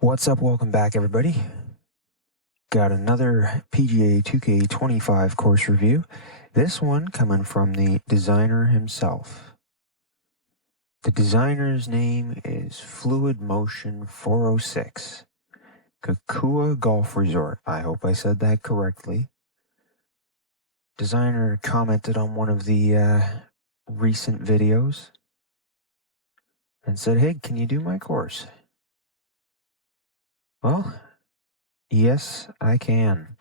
What's up? Welcome back, everybody. Got another PGA 2K25 course review. This one coming from the designer himself. The designer's name is Fluid Motion 406. Kokua Golf Resort. I hope I said that correctly. Designer commented on one of the recent videos and said, "Hey, can you do my course?" Well, yes, I can.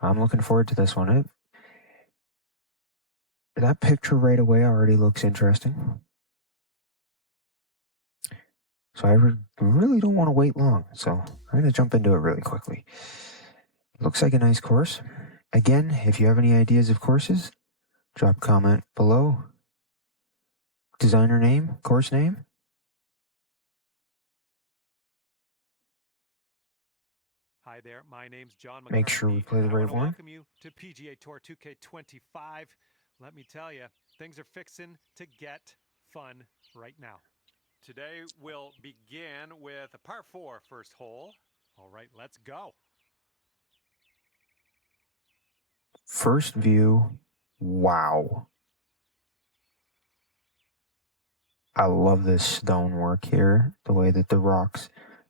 I'm looking forward to this one. That picture right away already looks interesting. So I really don't want to wait long. So I'm going to jump into it really quickly. Looks like a nice course. Again, if you have any ideas of courses, drop a comment below. Designer name, course name. Hi there, my name's John McCarthy. Make sure we play the right one. Welcome you to PGA Tour 2K25. Let me tell you, things are fixing to get fun right now. Today we'll begin with a par 4 first hole. All right, let's go. First view, wow. I love this stonework here, the way that the rocks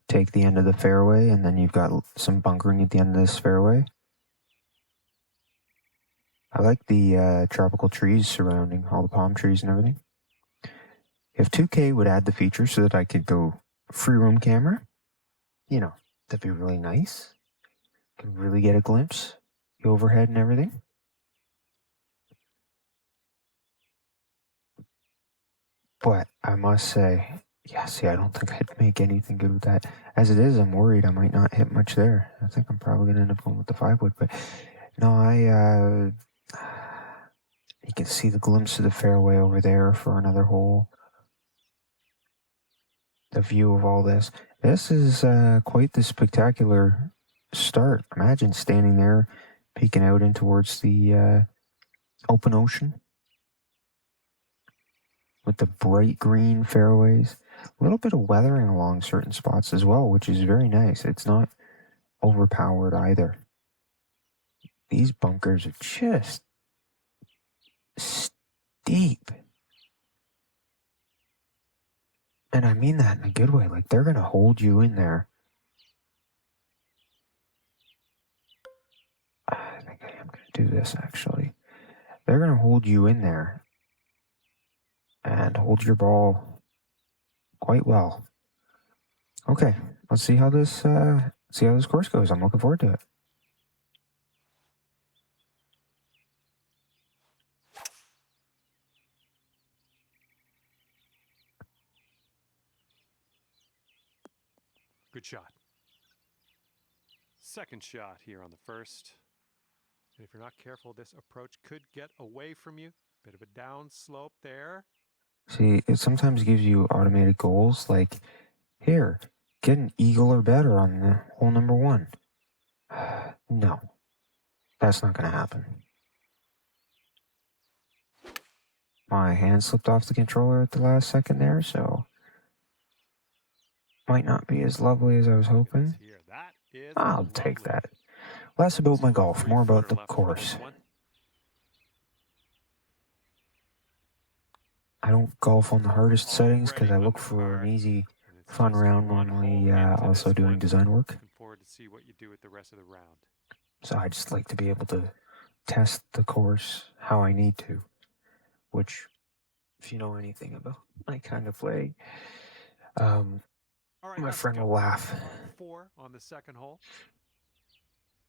take the end of the fairway, and then you've got some bunkering at the end of this fairway. I like the tropical trees surrounding all the palm trees and everything. If 2K would add the feature so that I could go free roam camera, that'd be really nice. Can really get a glimpse, the overhead and everything. But I must say, I don't think I'd make anything good with that. As it is, I'm worried I might not hit much there. I think I'm probably going to end up going with the 5-wood. But no, you can see the glimpse of the fairway over there for another hole. The view of all this. This is quite the spectacular start. Imagine standing there, peeking out in towards the open ocean with the bright green fairways. A little bit of weathering along certain spots as well, which is very nice. It's not overpowered either. These bunkers are just steep. And I mean that in a good way. Like, they're going to hold you in there. I think I am going to do this, actually. They're going to hold you in there and hold your ball quite well. Okay, let's see how this course goes. I'm looking forward to it. Good shot. Second shot here on the first. And if you're not careful, this approach could get away from you. Bit of a down slope there. See, it sometimes gives you automated goals like, here, get an eagle or better on the hole number 1. No, that's not going to happen. My hand slipped off the controller at the last second there, so might not be as lovely as I was hoping. I'll take that. Less about my golf, more about the course. I don't golf on the hardest settings because I look for an easy, fun round normally, also doing design work. Looking forward to see what you do with the rest of the round. So I just like to be able to test the course how I need to, which, if you know anything about my kind of play, my friend will laugh. 4 on the second hole.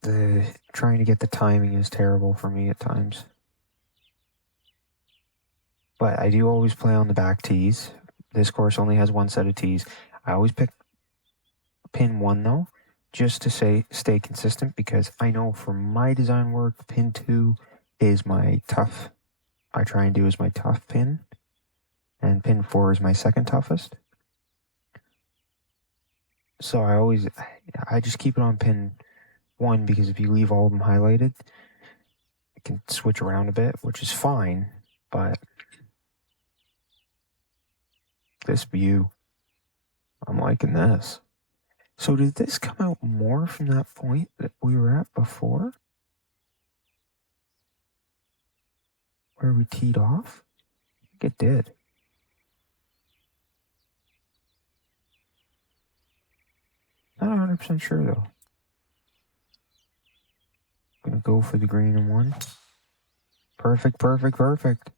Trying to get the timing is terrible for me at times. But I do always play on the back tees. This course only has one set of tees. I always pick pin 1 though, just to stay consistent, because I know for my design work, pin 2 is my tough. I try and do is my tough pin, and pin 4 is my second toughest. So I just keep it on pin 1, because if you leave all of them highlighted, it can switch around a bit, which is fine, but this view, I'm liking this. So did this come out more from that point that we were at before? Where we teed off? I think it did. Not 100% sure though. Gonna go for the green and one. Perfect, perfect, perfect.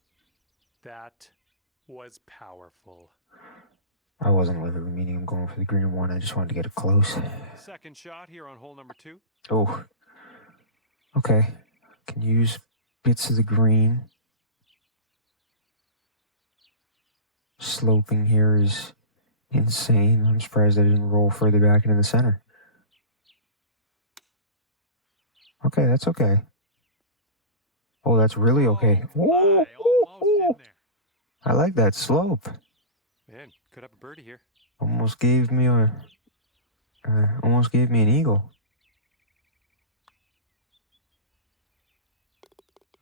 That was powerful. I wasn't literally meaning I'm going for the green and one. I just wanted to get it close. Second shot here on hole number 2. Oh. Okay. Can use bits of the green. Sloping here is insane. I'm surprised I didn't roll further back into the center. Okay, that's okay. Oh, that's really okay. Almost in there. I like that slope. Man, could have a birdie here. Almost gave me an eagle.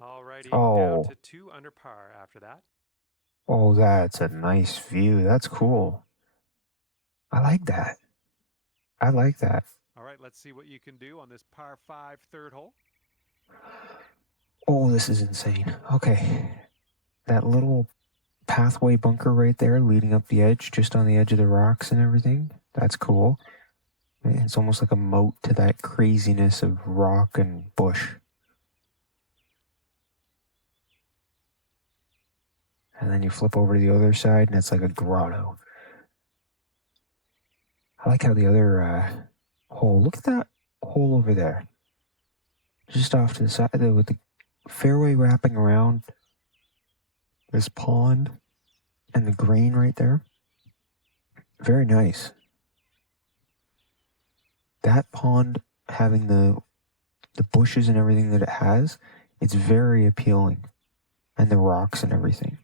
Alrighty, Oh. down to 2 under par after that. Oh, that's a nice view. That's cool. I like that. I like that. All right, let's see what you can do on this par 5 third hole. Oh, this is insane. Okay. That little pathway bunker right there leading up the edge, just on the edge of the rocks and everything. That's cool. It's almost like a moat to that craziness of rock and bush. And then you flip over to the other side and it's like a grotto. I like how the other hole, look at that hole over there. Just off to the side with the fairway wrapping around this pond and the green right there. Very nice. That pond having the bushes and everything that it has, it's very appealing. And the rocks and everything.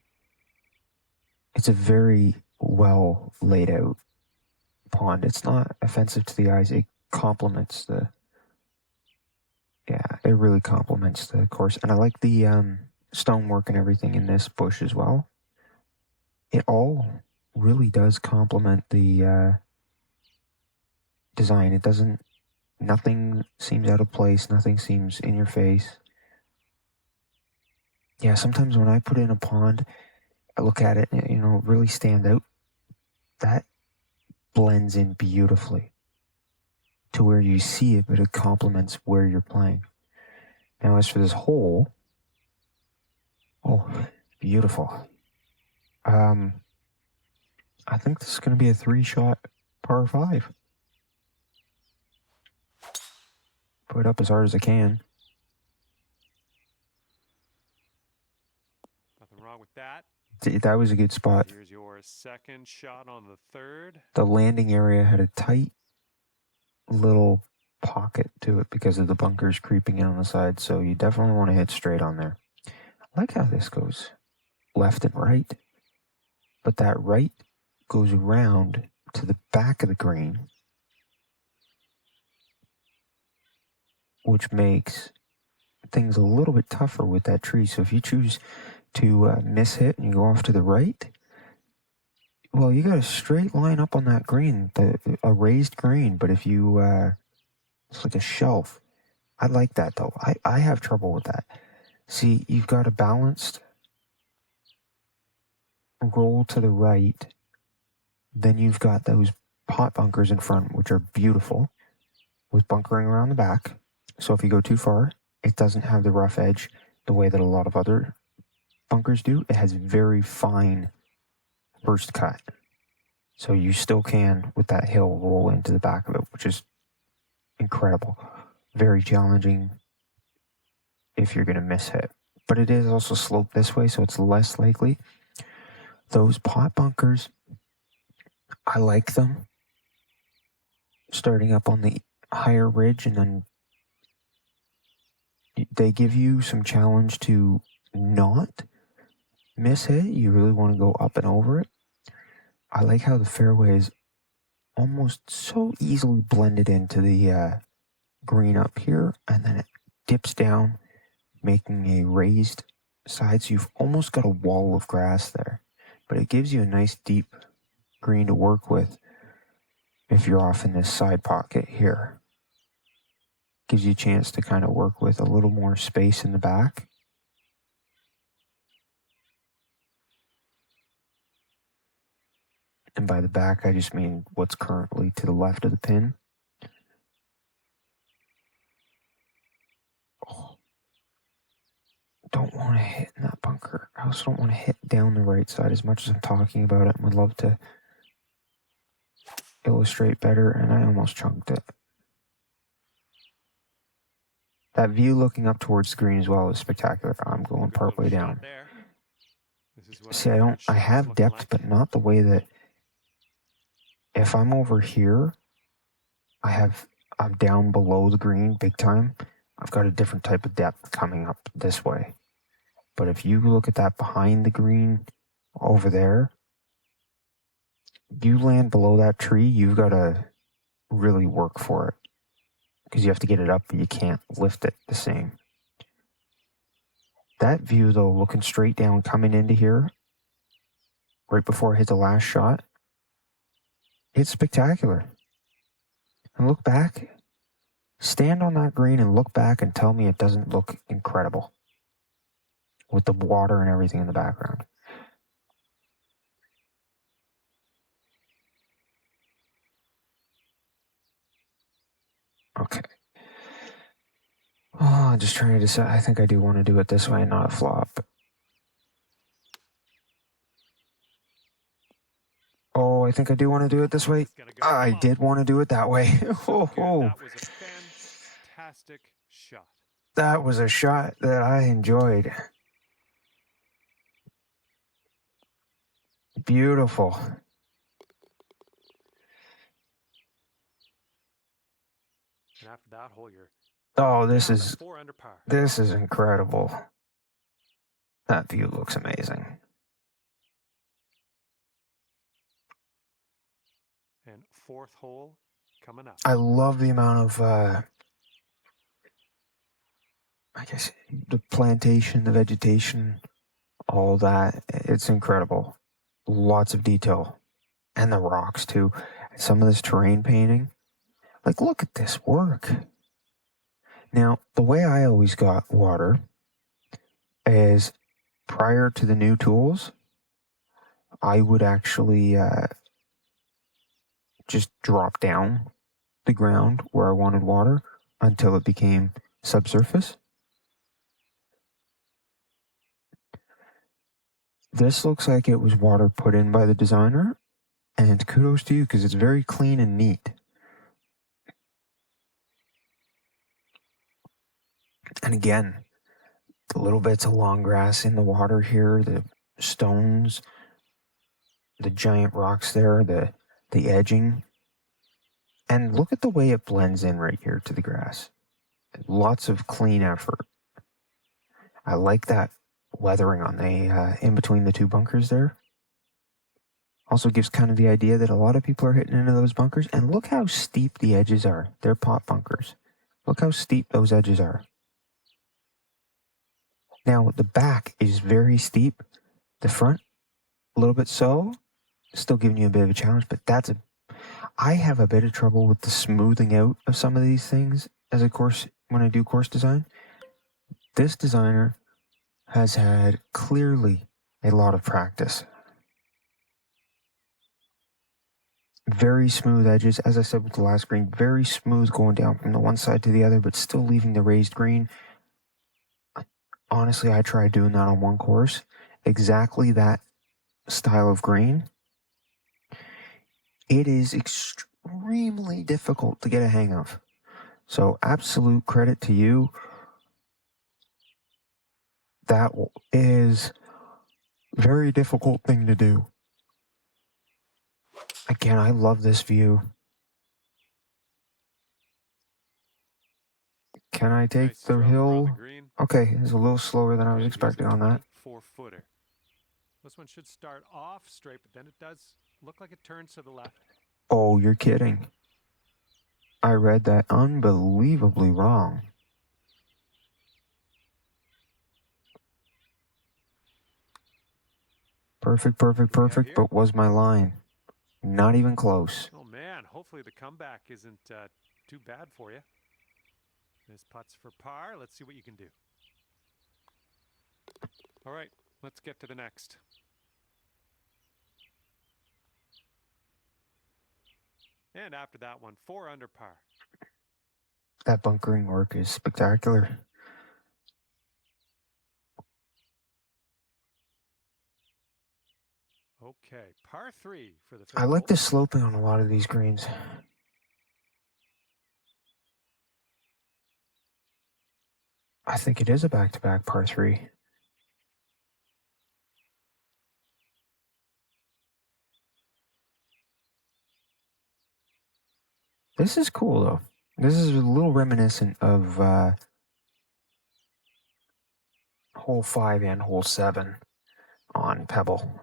It's a very well laid out pond. It's not offensive to the eyes. It complements it really complements the course. And I like the stonework and everything in this bush as well. It all really does complement the design. Nothing seems out of place. Nothing seems in your face. Yeah, sometimes when I put in a pond, I look at it and, really stand out. That blends in beautifully to where you see it, but it complements where you're playing. Now, as for this hole, oh, beautiful. I think this is going to be a 3-shot par 5. Put it up as hard as I can. Nothing wrong with that. That was a good spot. Here's your second shot on the third. The landing area had a tight little pocket to it because of the bunkers creeping in on the side, so you definitely want to hit straight on there. I like how this goes left and right, but that right goes around to the back of the green, which makes things a little bit tougher with that tree. So if you choose to miss hit and you go off to the right, well, you got a straight line up on that green, a raised green. But if you, it's like a shelf. I like that though. I have trouble with that. See, you've got a balanced roll to the right. Then you've got those pot bunkers in front, which are beautiful, with bunkering around the back. So if you go too far, it doesn't have the rough edge the way that a lot of other bunkers do. It has very fine first cut. So you still can, with that hill, roll into the back of it, which is incredible. Very challenging if you're going to miss hit. But it is also sloped this way, so it's less likely. Those pot bunkers, I like them. Starting up on the higher ridge, and then they give you some challenge to not miss hit. You really want to go up and over it. I like how the fairway is almost so easily blended into the green up here, and then it dips down, making a raised side. So you've almost got a wall of grass there, but it gives you a nice deep green to work with. if you're off in this side pocket here. Gives you a chance to kind of work with a little more space in the back. And by the back, I just mean what's currently to the left of the pin. Oh. Don't want to hit in that bunker. I also don't want to hit down the right side as much as I'm talking about it. I would love to illustrate better, and I almost chunked it. That view looking up towards the green as well is spectacular. I'm going partway down. See, I have depth, but not the way that if I'm over here, I'm down below the green big time. I've got a different type of depth coming up this way. But if you look at that behind the green over there, you land below that tree, you've got to really work for it. Because you have to get it up, but you can't lift it the same. That view, though, looking straight down, coming into here, right before I hit the last shot, it's spectacular. And look back. Stand on that green and look back and tell me it doesn't look incredible. With the water and everything in the background. Okay. Oh, I'm just trying to decide. I think I do want to do it this way and not a flop. Oh, I think I do want to do it this way. I did want to do it that way. Oh, that was a fantastic shot. That was a shot that I enjoyed. Beautiful. And after that hole, you're this is incredible. That view looks amazing. And fourth hole coming up. I love the amount of I guess the plantation, the vegetation, all that. It's incredible. Lots of detail. And the rocks too. Some of this terrain painting. Like, look at this work. Now, the way I always got water is prior to the new tools, I would actually just drop down the ground where I wanted water until it became subsurface. This looks like it was water put in by the designer, and kudos to you because it's very clean and neat. And again, the little bits of long grass in the water here, the stones, the giant rocks there, the edging. And look at the way it blends in right here to the grass. Lots of clean effort. I like that weathering on the in between the two bunkers there. Also gives kind of the idea that a lot of people are hitting into those bunkers. And look how steep the edges are. They're pot bunkers. Look how steep those edges are. Now, the back is very steep. The front, a little bit so. Still giving you a bit of a challenge, but I have a bit of trouble with the smoothing out of some of these things when I do course design. This designer has had clearly a lot of practice. Very smooth edges, as I said with the last green, very smooth going down from the one side to the other, but still leaving the raised green. Honestly, I tried doing that on one course. Exactly that style of green. It is extremely difficult to get a hang of. So absolute credit to you. That is a very difficult thing to do. Again, I love this view. Can I take the hill? Okay, it's a little slower than I was expecting on that. 4-footer. This one should start off straight, but then it does look like it turns to the left. Oh, you're kidding. I read that unbelievably wrong. Perfect, but was my line. Not even close. Oh, man. again. Hopefully the comeback isn't too bad for you. This putt's for par. Let's see what you can do. All right, let's get to the next. And after that one, 4 under par. That bunkering work is spectacular. Okay, par 3 for the 5th I like hole. the sloping on a lot of these greens. I think it is a back-to-back par 3. This is cool, though. This is a little reminiscent of hole 5 and hole 7 on Pebble.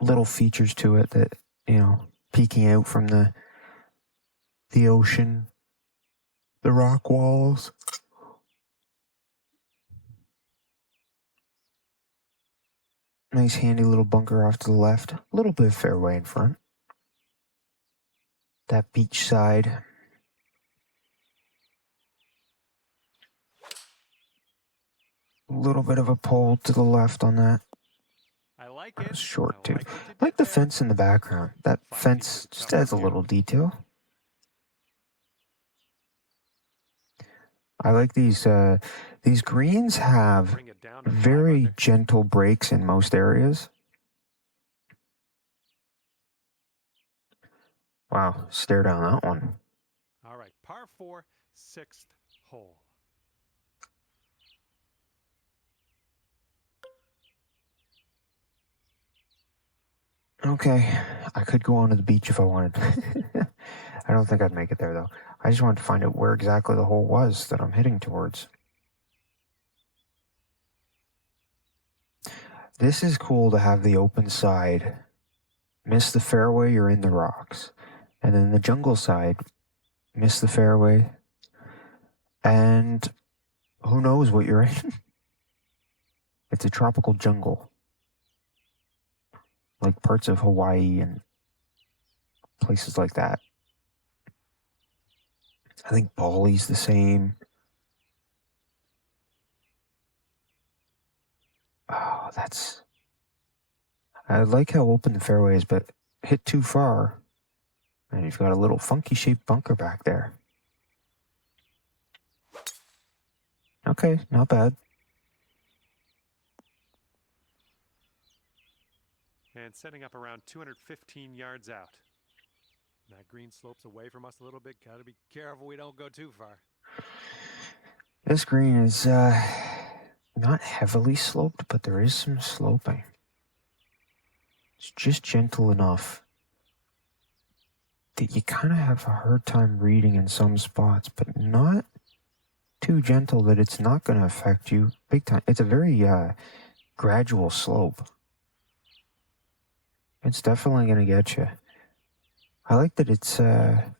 Little features to it that, peeking out from the ocean, the rock walls. Nice handy little bunker off to the left. A little bit of fairway in front. That beach side. A little bit of a pole to the left on that. I like That it. was short, I too. like what you I like did the there. fence in the background. That 5 feet fence to the just cup adds a from here. little detail. I like these greens have Bring it down to 5 very under. gentle breaks in most areas. Wow, stare down that one. All right, par 4, 6th hole. Okay, I could go on to the beach if I wanted. I don't think I'd make it there, though. I just wanted to find out where exactly the hole was that I'm hitting towards. This is cool to have the open side. Miss the fairway, you're in the rocks. And then the jungle side, miss the fairway, and who knows what you're in. It's a tropical jungle. Like parts of Hawaii and places like that. I think Bali's the same. Oh, I like how open the fairway is, but hit too far, and you've got a little funky shaped bunker back there. Okay, not bad. And setting up around 215 yards out. That green slopes away from us a little bit. Got to be careful we don't go too far. This green is not heavily sloped, but there is some sloping. It's just gentle enough that you kind of have a hard time reading in some spots, but not too gentle that it's not going to affect you big time. It's a very gradual slope. It's definitely going to get you. I like that it's that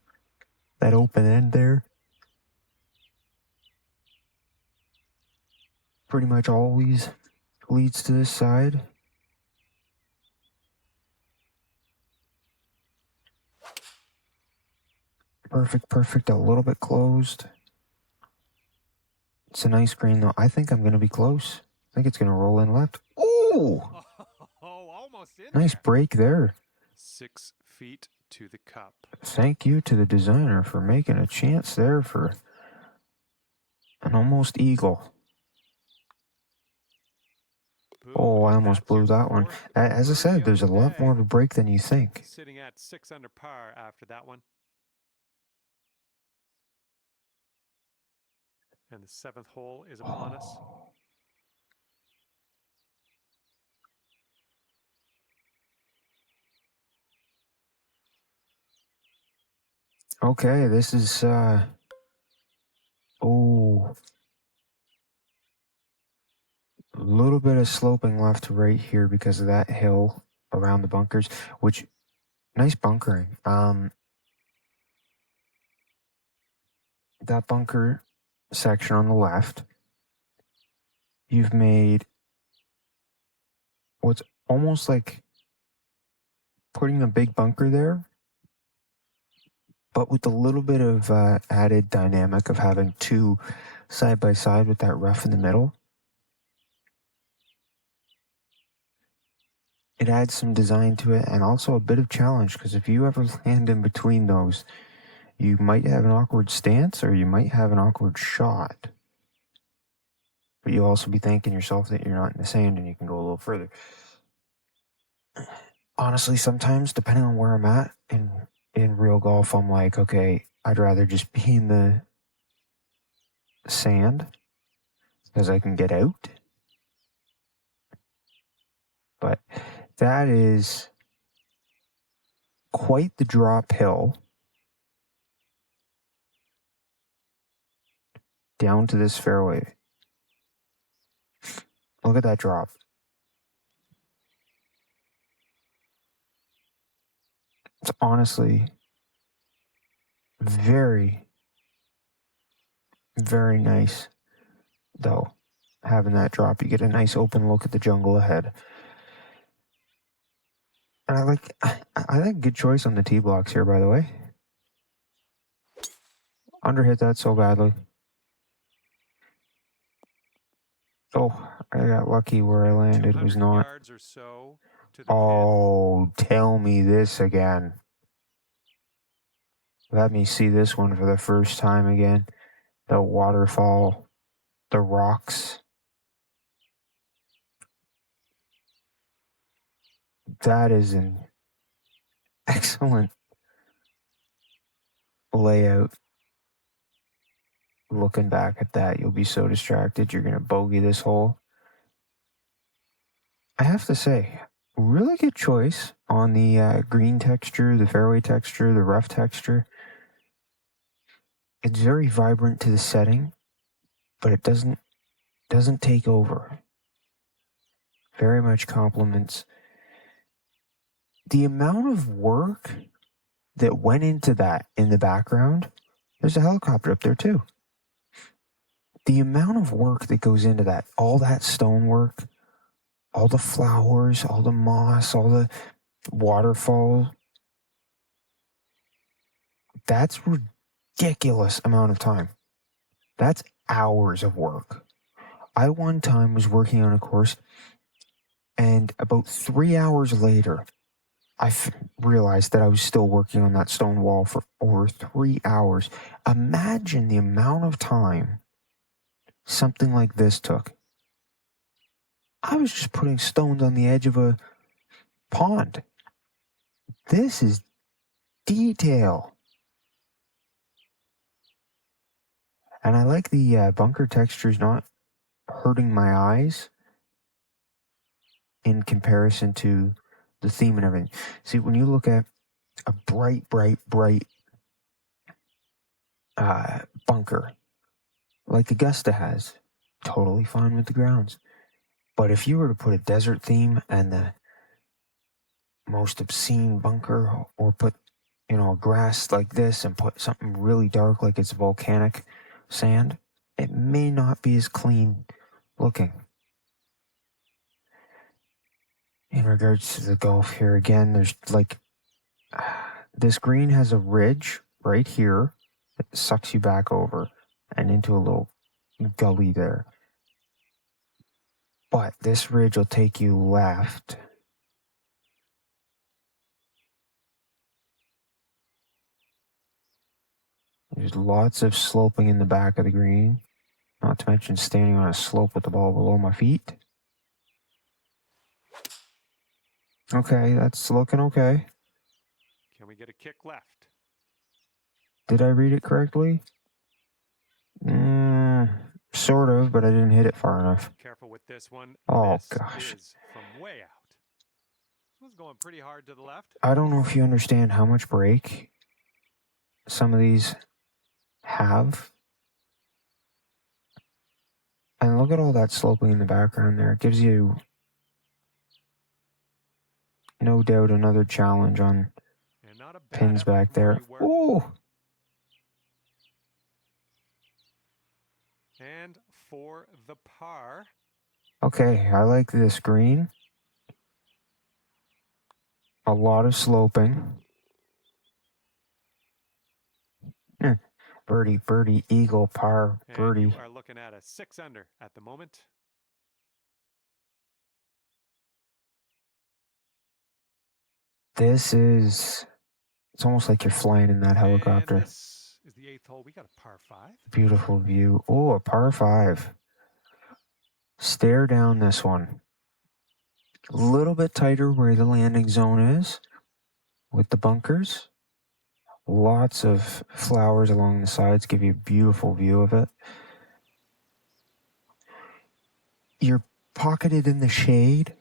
open end there. Pretty much always leads to this side. Perfect, a little bit closed. It's a nice green though. I think I'm going to be close. I think it's going to roll in left. Ooh! Oh, almost in Nice there. break there. 6 feet to the cup. Thank you to the designer for making a chance there for an almost eagle. Boom, Oh, I and almost that's blew your that one. 4th As I birdie said, of there's the a lot day. more of a break than you think. Sitting at 6 under par after that one. And the 7th hole is upon us. Okay, this is oh, a little bit of sloping left to right here because of that hill around the bunkers, which nice bunkering. That bunker section on the left, you've made what's almost like putting a big bunker there but with a little bit of added dynamic of having two side by side with that rough in the middle, it adds some design to it and also a bit of challenge, because if you ever land in between those, you might have an awkward stance or you might have an awkward shot. But you'll also be thanking yourself that you're not in the sand and you can go a little further. Honestly, sometimes, depending on where I'm at in real golf, I'm like, okay, I'd rather just be in the sand because I can get out. But that is quite the drop hill down to this fairway. Look at that drop. It's honestly very, very nice, though, having that drop. You get a nice open look at the jungle ahead. And I think good choice on the tee blocks here, by the way. Underhit that so badly. Oh, I got lucky where I landed. It was not. Yards or so to the Oh, tell me this again. Let me see this one for the first time again. The waterfall, the rocks. That is an excellent layout. Looking back at that, you'll be so distracted. You're going to bogey this hole. I have to say, really good choice on the green texture, the fairway texture, the rough texture. It's very vibrant to the setting, but it doesn't take over. Very much complements the amount of work that went into that in the background. There's a helicopter up there too. The amount of work that goes into that, all that stonework, all the flowers, all the moss, all the waterfall, that's ridiculous amount of time. That's hours of work. I one time was working on a course, and about 3 hours later, I realized that I was still working on that stone wall for over 3 hours. Imagine the amount of time something like this took. I was just putting stones on the edge of a pond. This is detail. And I like the bunker textures not hurting my eyes in comparison to the theme and everything. See, when you look at a bright bunker like Augusta has, totally fine with the grounds. But if you were to put a desert theme and the most obscene bunker, or put, a grass like this and put something really dark like it's volcanic sand, it may not be as clean looking. In regards to the golf here, again, there's this green has a ridge right here that sucks you back over and into a little gully there. But this ridge will take you left. There's lots of sloping in the back of the green, not to mention standing on a slope with the ball below my feet. Okay, that's looking okay. Can we get a kick left? Did I read it correctly? Sort of, but I didn't hit it far enough. Careful with this one. Oh, this gosh. is from way out. This one's going pretty hard to the left. I don't know if you understand how much break some of these have. And look at all that sloping in the background there. It gives you, no doubt, another challenge on pins back there. Oh! And for the par. Okay, I like this green. A lot of sloping. Birdie, birdie, eagle, par, And birdie. you are looking at a 6 under at the moment. This is, it's almost like you're flying in that helicopter. And this is the 8th hole. We got a par 5. Beautiful view. Oh, a par 5. Stare down this one. A little bit tighter where the landing zone is with the bunkers. Lots of flowers along the sides give you a beautiful view of it. You're pocketed in the shade.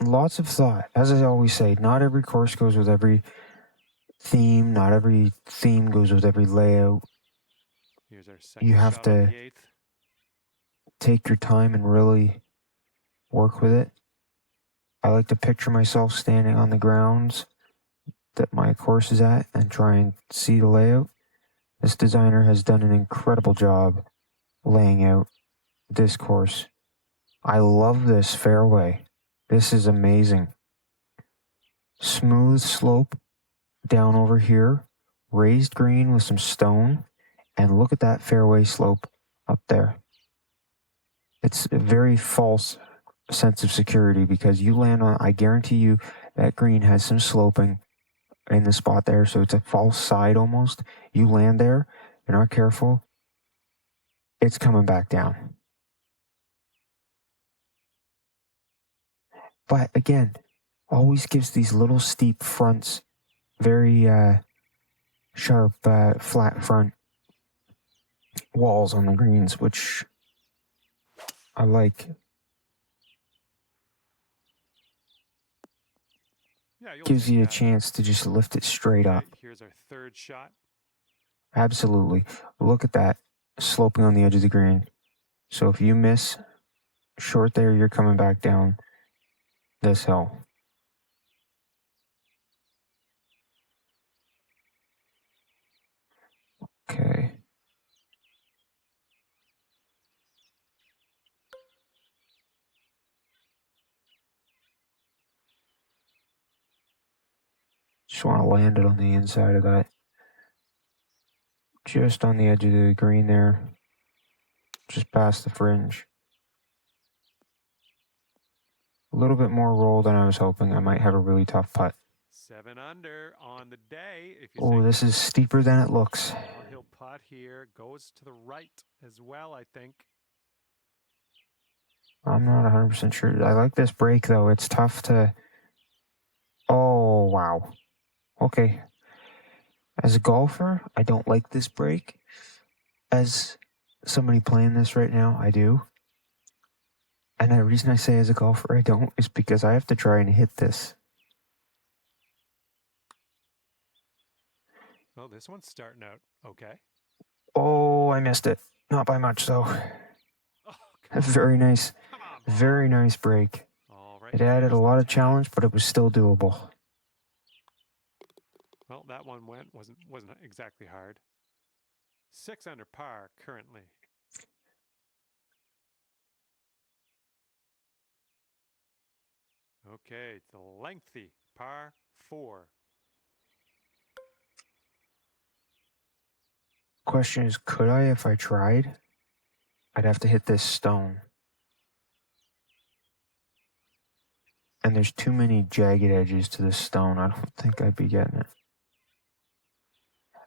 Lots of thought. As I always say, not every course goes with every theme. Not every theme goes with every layout. Here's our second You have shot on to the 8th. take your time and really work with it. I like to picture myself standing on the grounds that my course is at and try and see the layout. This designer has done an incredible job laying out this course. I love this fairway. This is amazing. Smooth slope down over here, raised green with some stone, and look at that fairway slope up there. It's a very false sense of security because you land on, I guarantee you that green has some sloping in the spot there, so it's a false side almost. You land there, you're not careful, it's coming back down. But again, always gives these little steep fronts, very sharp flat front walls on the greens, which I like. Yeah, Gives you a that. chance to just lift it straight up. Here's our third shot. Absolutely. Look at that sloping on the edge of the green. So if you miss short there, you're coming back down this hill. Okay. Just want to land it on the inside of that. Just on the edge of the green there. Just past the fringe. A little bit more roll than I was hoping. I might have a really tough putt. 7 under on the day. If you Oh, this is steeper than it looks. Downhill putt here. Goes to the right as well, I think. I'm not 100% sure. I like this break, though. It's tough to... Oh, wow. Okay. As a golfer, I don't like this break. As somebody playing this right now, I do. And the reason I say as a golfer I don't is because I have to try and hit this. Oh, this one's starting out okay. Oh, I missed it. Not by much, though. Oh, very nice. Very nice break. It added a lot of challenge, but it was still doable. Well, that one wasn't exactly hard. 6 under par currently. Okay, it's a lengthy par 4. Question is, could I if I tried? I'd have to hit this stone. And there's too many jagged edges to this stone. I don't think I'd be getting it.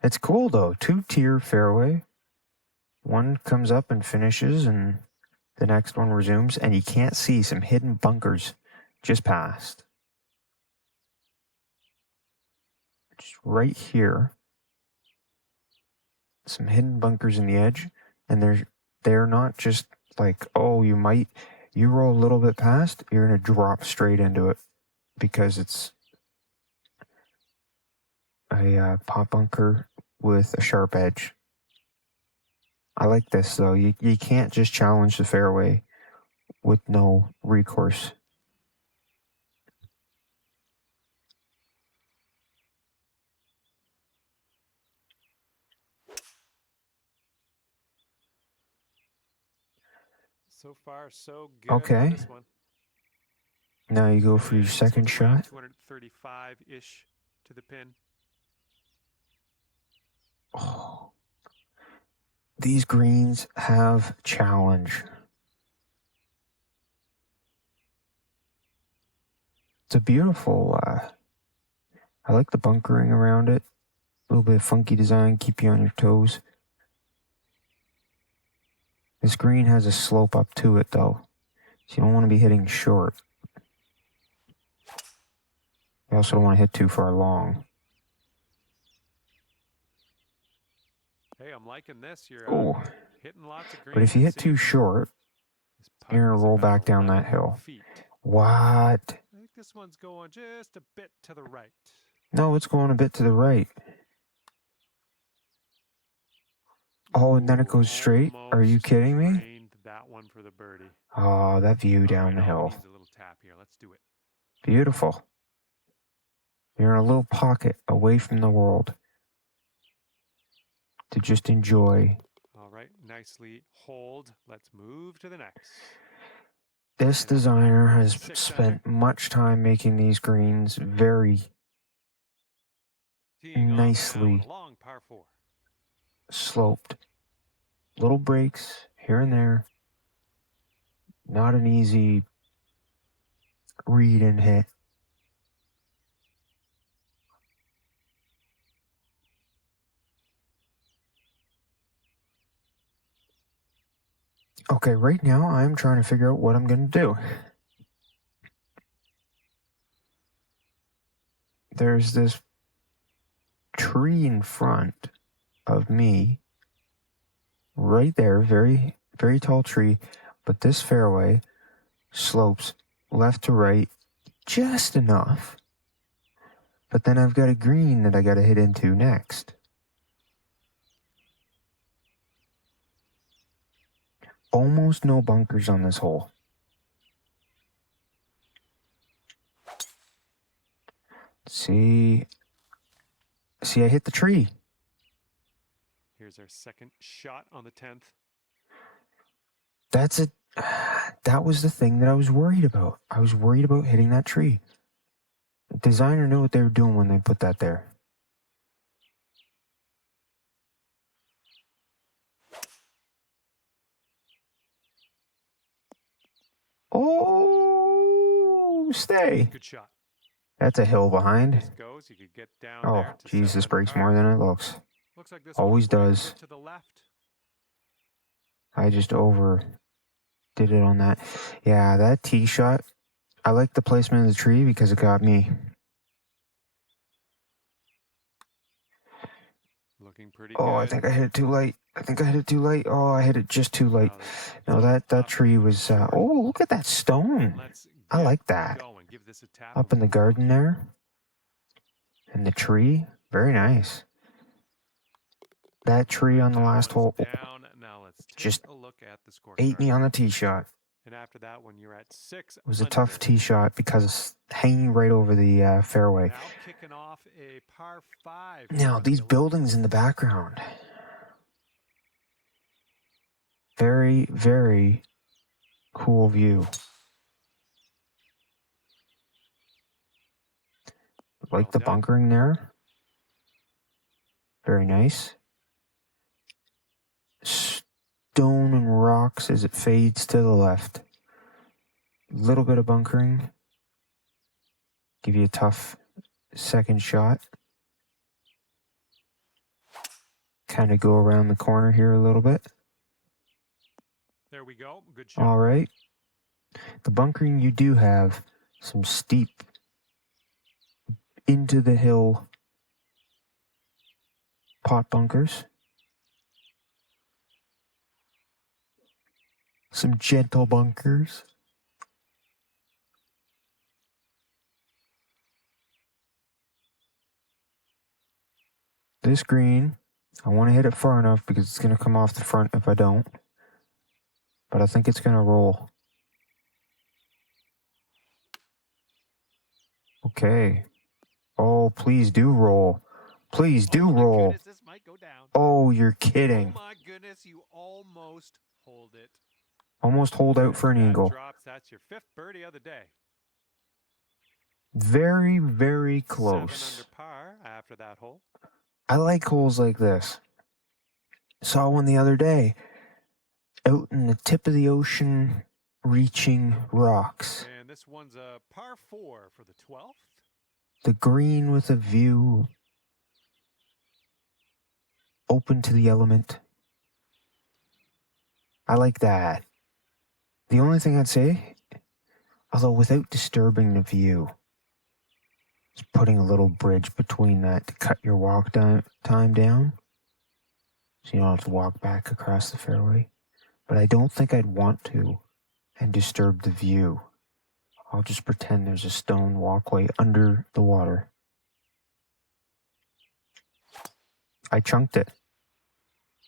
It's cool though. 2-tier fairway. One comes up and finishes and the next one resumes. And you can't see some hidden bunkers just past. Just right here. Some hidden bunkers in the edge. And they're not just like, oh, you roll a little bit past, you're going to drop straight into it because it's a pot bunker with a sharp edge. I like this though. You can't just challenge the fairway with no recourse. So far, so good Okay. on this one. Now you go for your second shot. 135-ish to the pin. Oh, these greens have challenge. It's a beautiful, I like the bunkering around it. A little bit of funky design, keep you on your toes. This green has a slope up to it though, so you don't want to be hitting short. You also don't want to hit too far long. Hey, I'm liking this. You're hitting lots of greens. But if you hit too short, you're going to roll back down that hill. What? I think this one's going just a bit to the right. No, it's going a bit to the right. Oh, and then it goes straight? Are you kidding me? That one for the birdie. Oh, that view down the hill. Needs a little tap here. Let's do it. Beautiful. You're in a little pocket away from the world to just enjoy. All right, nicely hold. Let's move to the next. This designer has spent much time making these greens very nicely sloped. Little breaks here and there. Not an easy read and hit. Okay, right now I'm trying to figure out what I'm going to do. There's this tree in front of me, right there, very, very tall tree, but this fairway slopes left to right just enough. But then I've got a green that I got to hit into next. Almost no bunkers on this hole. See, I hit the tree. Here's our second shot on the 10th. That's it. That was the thing that I was worried about. I was worried about hitting that tree. The designer knew what they were doing when they put that there. Oh, stay. Good shot. That's a hill behind. Goes, you could get down Oh, geez, this breaks more than it looks. Looks like this always does. To the left. I just overdid it on that. Yeah, that tee shot. I like the placement of the tree because it got me. Looking pretty Oh, good. I think I hit it too late. Oh, I hit it just too late. No, that tree was... oh, look at that stone. I like that. Up in the garden there. And the tree. Very nice. That tree on the last hole just ate me on the tee shot. And after that one, you're at 6 It was a tough tee shot because it's hanging right over the fairway. Now kicking off a par 5. Now, these buildings in the background. Very, very cool view. Like the bunkering there. Very nice. Stone and rocks as it fades to the left. Little bit of bunkering. Give you a tough second shot. Kind of go around the corner here a little bit. There we go. Good shot. All right. The bunkering, you do have some steep into the hill pot bunkers. Some gentle bunkers. This green, I want to hit it far enough because it's going to come off the front if I don't. But I think it's going to roll. Okay. Oh, please do roll. Please do roll. Goodness, this might go down. Oh, you're kidding. Oh my goodness, you almost hold it. Almost hold out for an eagle. Drops, that's your 5th birdie of the day. Very, very 7 close. under par after that hole. I like holes like this. Saw one the other day out in the tip of the ocean, reaching rocks. And this one's a par 4 for the 12th. The green with a view, open to the element. I like that. The only thing I'd say, although without disturbing the view, is putting a little bridge between that to cut your walk time down, so you don't have to walk back across the fairway. But I don't think I'd want to and disturb the view. I'll just pretend there's a stone walkway under the water. I chunked it.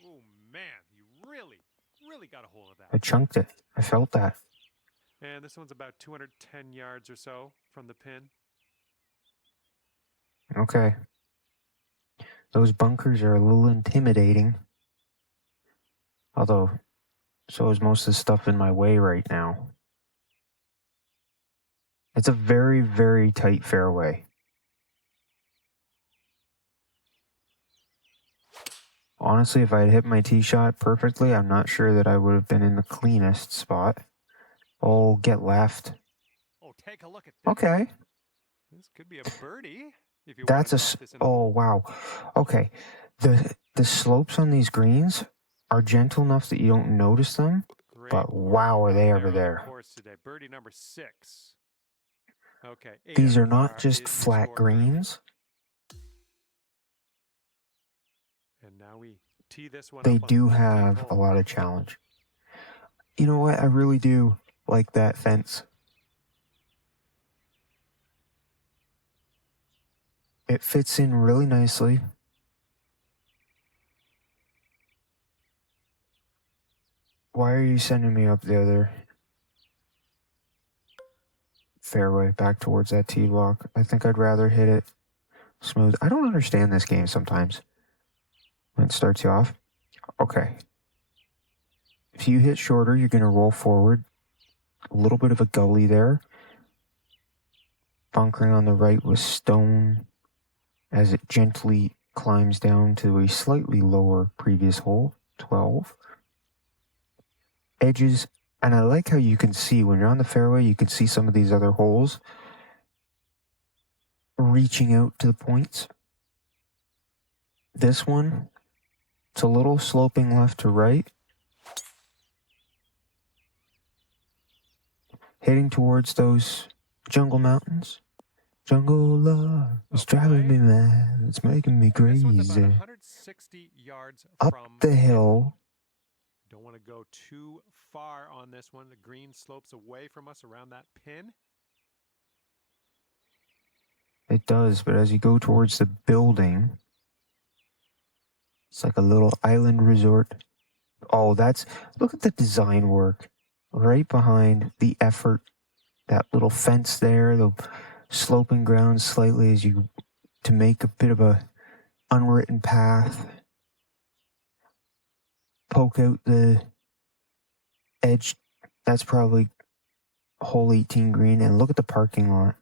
Oh, man, you really got a hold of that. I chunked it. I felt that. And this one's about 210 yards or so from the pin. Okay. Those bunkers are a little intimidating. Although, so is most of the stuff in my way right now. It's a very, very tight fairway. Honestly, if I had hit my tee shot perfectly, I'm not sure that I would have been in the cleanest spot. Oh, get left. Oh, take a look at this. Okay. This could be a birdie. If you That's want to drop this in. oh, wow. Okay. The slopes on these greens are gentle enough that you don't notice them. Great But wow, are they ever on the there. course today. Birdie number 6. Okay. 8 These under are not par just is your flat score. greens. And now we tee this one They up on do the 15th have a hole. lot of challenge. You know what? I really do like that fence. It fits in really nicely. Why are you sending me up the other fairway back towards that tee block? I think I'd rather hit it smooth. I don't understand this game sometimes when it starts you off. Okay. If you hit shorter, you're going to roll forward. A little bit of a gully there. Bunkering on the right with stone as it gently climbs down to a slightly lower previous hole, 12. Edges, and I like how you can see when you're on the fairway, you can see some of these other holes reaching out to the points. This one, it's a little sloping left to right. Heading towards those jungle mountains. Jungle love is driving me mad. It's making me This one's crazy. about 160 yards Up from the pin. hill. Don't want to go too far on this one. The green slopes away from us around that pin. It does, but as you go towards the building, it's like a little island resort. Oh, look at the design work right behind the effort. That little fence there, the sloping ground slightly to make a bit of a unwritten path. Poke out the edge. That's probably hole 18 green. And look at the parking lot.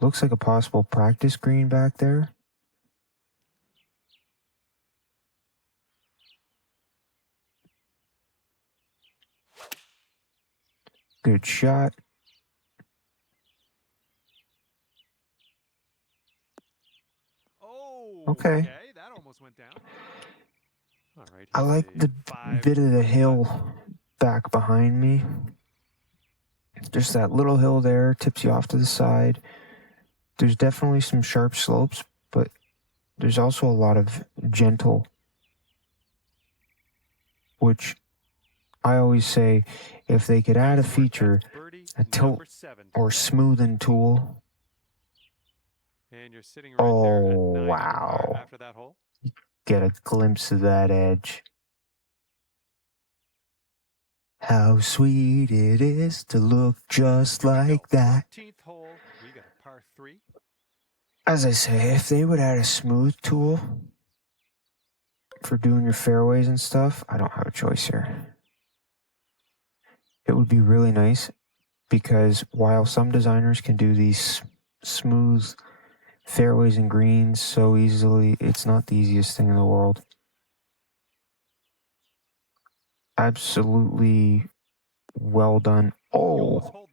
Looks like a possible practice green back there. Good shot. Oh, Okay. That almost went down. All right. I like the bit of the hill back behind me. Just that little hill there tips you off to the side. There's definitely some sharp slopes, but there's also a lot of gentle, which I always say if they could add a feature, a tilt or smoothing tool. And you're sitting right there at 9 under par wow. after that hole. Get a glimpse of that edge. How sweet it is to look just like that. 14th hole, we got a par 3. As I say, if they would add a smooth tool for doing your fairways and stuff, I don't have a choice here. It would be really nice. because while some designers can do these smooth fairways and greens so easily, it's not the easiest thing in the world. Absolutely well done. Oh,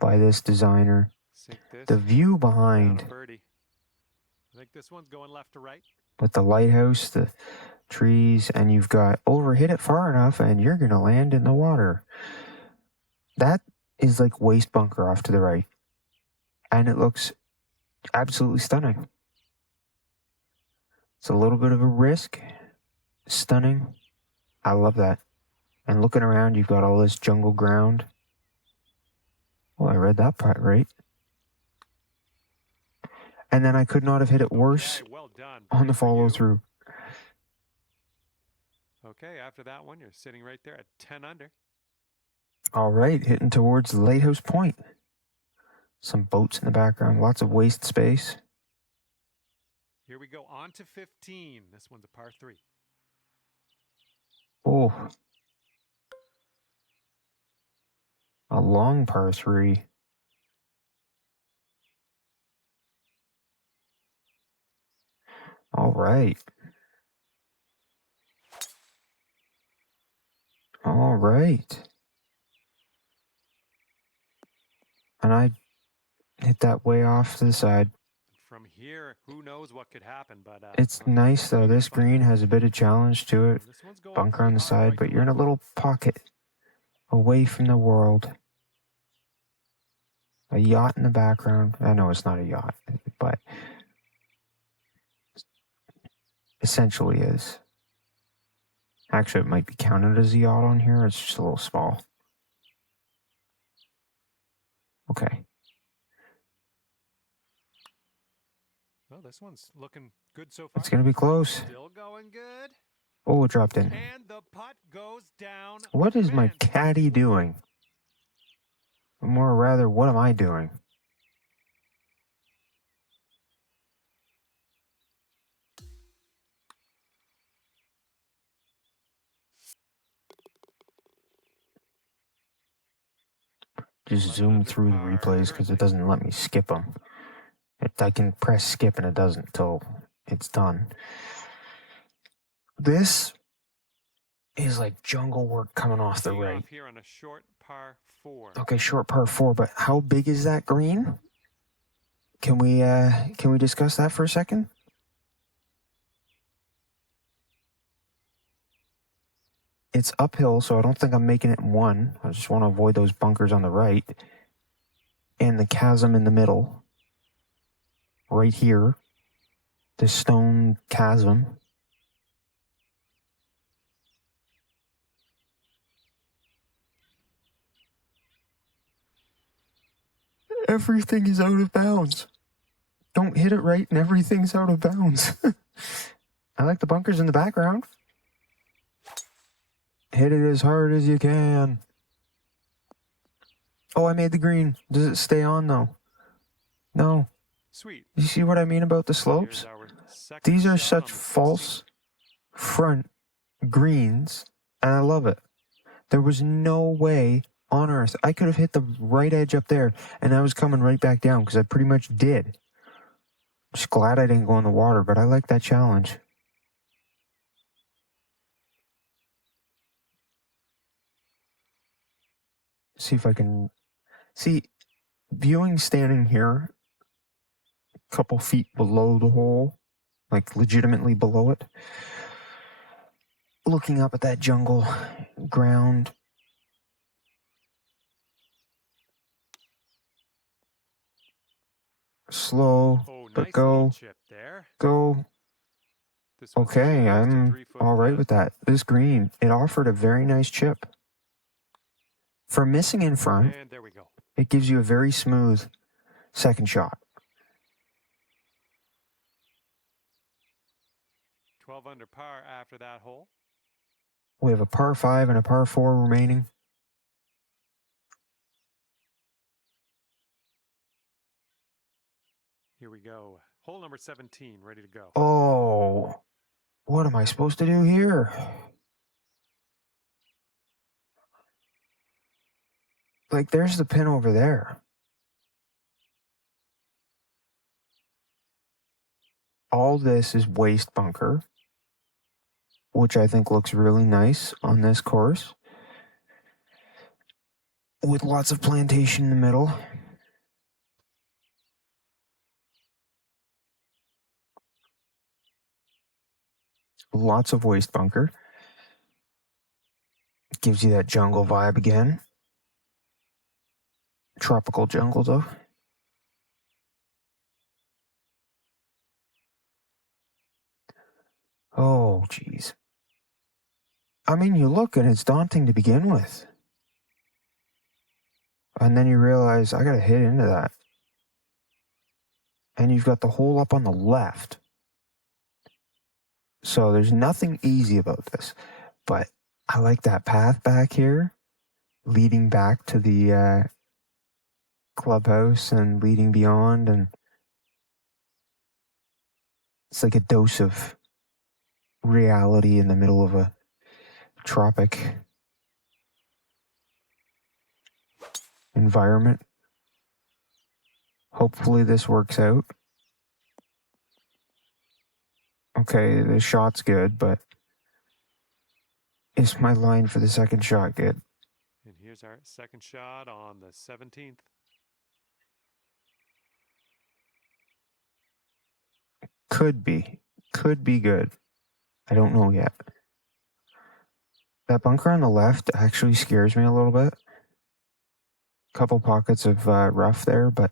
by this designer. The view behind I think this one's going left to right. With the lighthouse, the trees, and you've got overhit it far enough and you're going to land in the water. That is like waste bunker off to the right. And it looks absolutely stunning. It's a little bit of a risk. Stunning. I love that. And looking around, you've got all this jungle ground. Well, I read that part right. And then I could not have hit it worse on the follow through. Okay, after that one, you're sitting right there at 10 under. All right, hitting towards the lighthouse point. Some boats in the background, lots of waste space. Here we go, on to 15. This one's a par 3. Oh. A long par 3. All right. All right. And I hit that way off to the side. From here, who knows what could happen, but it's nice though. This green has a bit of challenge to it. Bunker on the side, but you're in a little pocket away from the world. A yacht in the background. I know it's not a yacht, but essentially is. Actually, it might be counted as a yacht on here. It's just a little small. Okay. Well, this one's looking good so far. It's going to be close. Still going good. Oh, it dropped in. And the putt goes down. What is my caddy doing? Or rather, what am I doing? Just zoom through the replays because it doesn't let me skip them. I can press skip and it doesn't until it's done. This is like jungle work coming off the right. Here on a short par 4. Okay, short par 4, but how big is that green? Can we discuss that for a second? It's uphill, so I don't think I'm making it in one. I just want to avoid those bunkers on the right. And the chasm in the middle. Right here. The stone chasm. Everything is out of bounds. Don't hit it right and everything's out of bounds. I like the bunkers in the background. Hit it as hard as you can. Oh, I made the green. Does it stay on though? No. Sweet. You see what I mean about the slopes? These are such false front greens, and I love it. There was no way on earth. I could have hit the right edge up there, and I was coming right back down because I pretty much did. Just glad I didn't go in the water, but I like that challenge. See if I can see viewing standing here a couple feet below the hole, like legitimately below it, looking up at that jungle ground. Slow, but go. Okay, I'm all right with that. This green, it offered a very nice chip. For missing in front, and there we go. It gives you a very smooth second shot. 12 under par after that hole. We have a par 5 and a par 4 remaining. Here we go. Hole number 17, ready to go. Oh, what am I supposed to do here? Like, there's the pin over there. All this is waste bunker, which I think looks really nice on this course, with lots of plantation in the middle. Lots of waste bunker. Gives you that jungle vibe again. Tropical jungle, though. Oh, geez. I mean, you look and it's daunting to begin with. And then you realize, I gotta hit into that. And you've got the hole up on the left. So there's nothing easy about this. But I like that path back here, leading back to the clubhouse and leading beyond. And it's like a dose of reality in the middle of a tropic environment. Hopefully this works out. Okay, the shot's good, but is my line for the second shot good? And here's our second shot on the 17th. Could be good. I don't know yet. That bunker on the left actually scares me a little bit. Couple pockets of rough there, but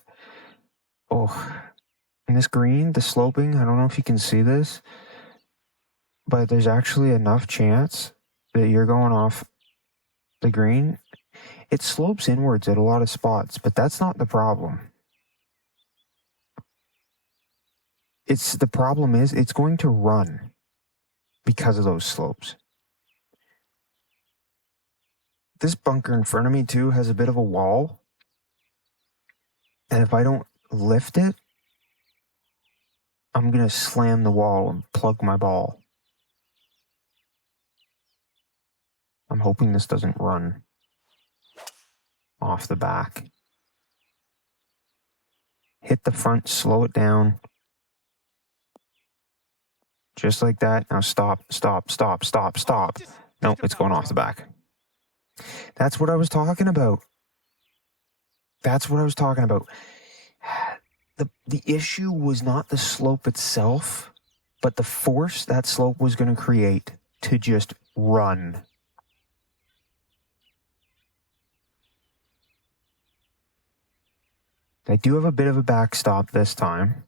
and this green, the sloping, I don't know if you can see this, but there's actually enough chance that you're going off the green. It slopes inwards at a lot of spots, but that's not the problem. The problem is it's going to run because of those slopes. This bunker in front of me too has a bit of a wall. And if I don't lift it, I'm going to slam the wall and plug my ball. I'm hoping this doesn't run off the back. Hit the front, slow it down. Just like that. Now stop. No, it's going off the back. That's what I was talking about. The issue was not the slope itself, but the force that slope was going to create to just run. I do have a bit of a backstop this time.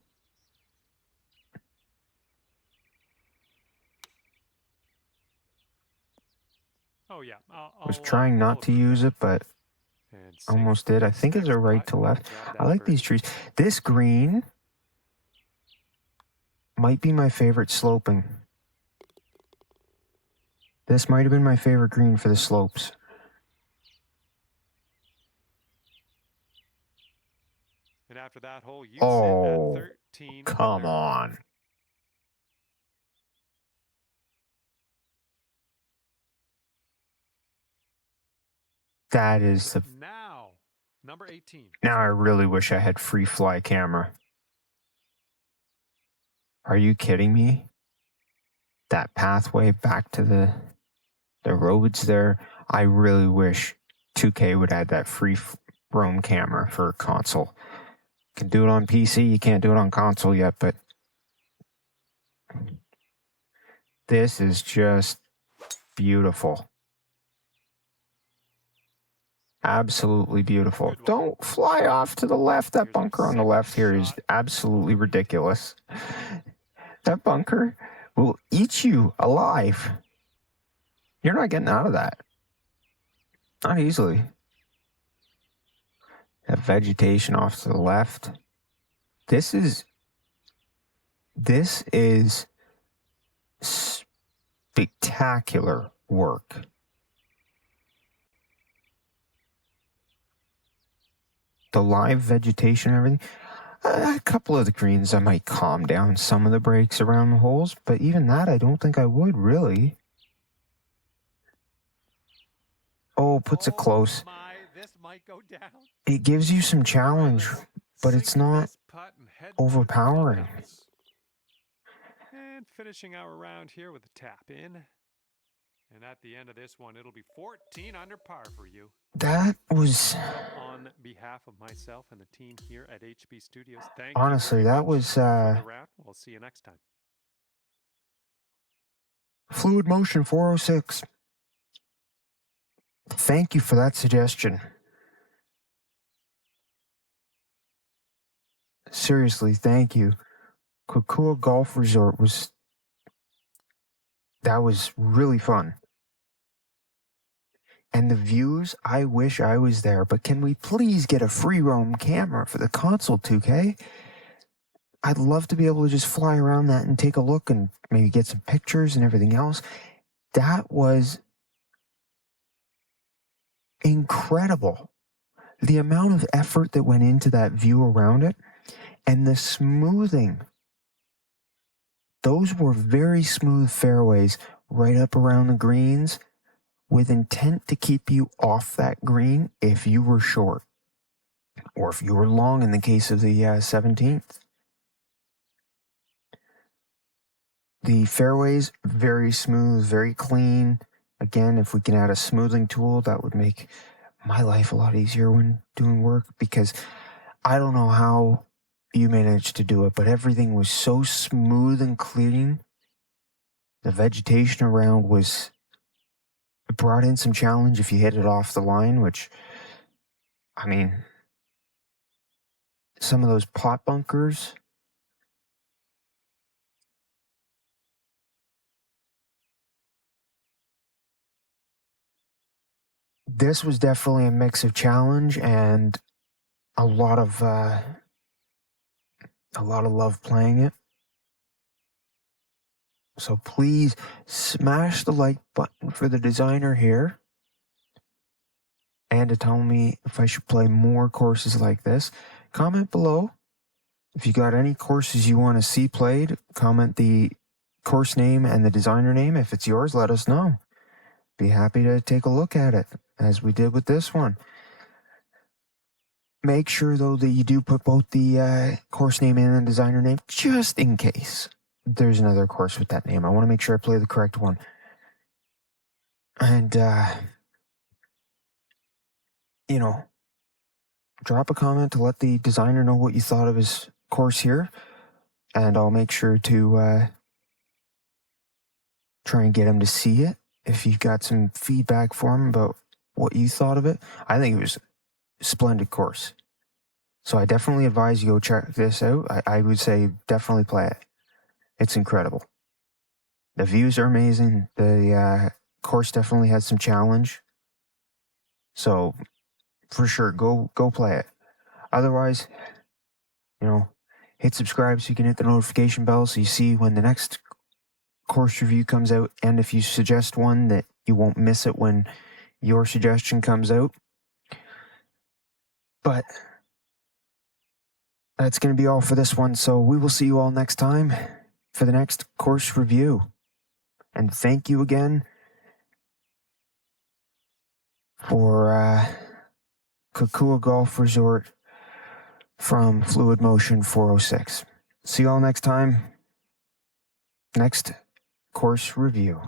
Oh, yeah. I was trying not to use it, but almost did. I think it's a right to left. I like these trees. This green might be my favorite sloping. This might have been my favorite green for the slopes. And after that hole, you sit at 13 come under. on. That is the... Now, number 18. Now I really wish I had free fly camera. Are you kidding me? That pathway back to the roads there. I really wish 2K would add that free roam camera for console. You can do it on PC, you can't do it on console yet, but this is just beautiful. Absolutely beautiful. Don't fly off to the left. That bunker on the left here is absolutely ridiculous. That bunker will eat you alive. You're not getting out of that. Not easily. That vegetation off to the left. This is spectacular work. The live vegetation and everything. A couple of the greens I might calm down some of the breaks around the holes, but even that I don't think I would really. Oh, puts it close. might go down. it gives you some challenge, All right, but let's it's sink not this putt and head to the overpowering. clubhouse. And finishing our round here with a tap in. And at the end of this one, it'll be 14 under par for you. That was, So on behalf of myself and the team here at HB Studios, thank honestly, you very that much was for the round. We'll see you next time. Fluid Motion 406. Thank you for that suggestion. Seriously, thank you. Kokua Golf Resort was really fun. And the views, I wish I was there, but can we please get a free roam camera for the console 2K? I'd love to be able to just fly around that and take a look and maybe get some pictures and everything else. That was incredible. The amount of effort that went into that view around it and the smoothing. Those were very smooth fairways right up around the greens with intent to keep you off that green if you were short or if you were long in the case of the 17th. The fairways, very smooth, very clean. Again, if we can add a smoothing tool, that would make my life a lot easier when doing work, because I don't know how you managed to do it, but everything was so smooth and clean. The vegetation around brought in some challenge if you hit it off the line, which, I mean, some of those pot bunkers, this was definitely a mix of challenge and a lot of love playing it. So please smash the like button for the designer here, and to tell me if I should play more courses like this. Comment below if you got any courses you want to see played. Comment the course name and the designer name. If it's yours, let us know. Be happy to take a look at it, as we did with this one. Make sure, though, that you do put both the course name and the designer name, just in case there's another course with that name. I want to make sure I play the correct one. And, drop a comment to let the designer know what you thought of his course here. And I'll make sure to try and get him to see it. If you've got some feedback for him about what you thought of it. I think it was a splendid course. So I definitely advise you go check this out. I would say definitely play it. It's incredible. The views are amazing. The course definitely has some challenge. So for sure, go play it. Otherwise, hit subscribe so you can hit the notification bell so you see when the next course review comes out. And if you suggest one, that you won't miss it when your suggestion comes out. But that's going to be all for this one. So we will see you all next time for the next course review. And thank you again for Kokua Golf Resort from Fluid Motion 406. See you all next time. Next course review.